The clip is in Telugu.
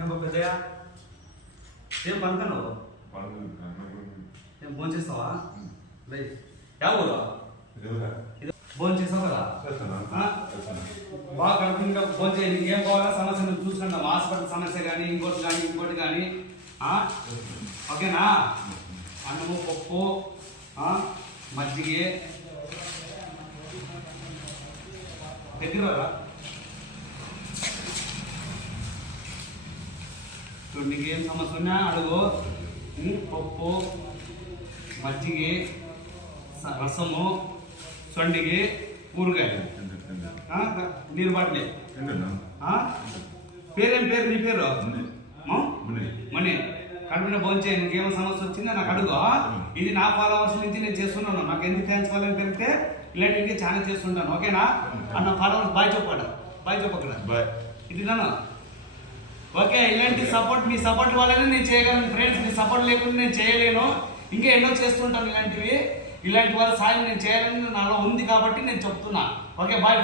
ఏం పెద్దయ్యా ఏం పనుకున్నావు ఏం ఫోన్ చేస్తావా యా ఊరు ఫోన్ చేస్తావు కదా బాగా కడుపుగా ఫోన్ చేయండి ఏం కావాలా సమస్య నువ్వు చూసుకుంటాం హాస్పిటల్ సమస్య కానీ ఇంకోటి కానీ ఓకేనా అన్నము పప్పు మజ్జిగ దగ్గర నీకేం సమస్య ఉన్నా అడుగు పప్పు మజ్జిగ రసము సొండిగి ఊరగాయలు నీరు బాటిలే పేరేం పేరు నీ పేరు మణి కడుపున భోంచే నీకేమో సమస్య వచ్చిందా నాకు అడుగు ఇది నా ఫాలోవర్స్ నుంచి నేను చేస్తున్నాను నాకు ఎందుకు ఫ్యాన్స్ వాళ్ళని పెరిగితే ఇలాంటివి చాలా చేస్తుంటాను ఓకేనా అన్న ఫాలోవర్స్ బాయ్ చెప్పాడు బాయ్ చెప్పక్కడ ఇది నాన్న ఓకే ఇలాంటి సపోర్ట్ మీ సపోర్ట్ వల్లనే నేను చేయగలను ఫ్రెండ్స్ మీ సపోర్ట్ లేకుండా నేను చేయలేను ఇంకా ఎన్నో చేస్తుంటాను ఇలాంటి వాళ్ళ సాయం నేను చేయాలని నాలో ఉంది కాబట్టి నేను చెప్తున్నా ఓకే బాయ్.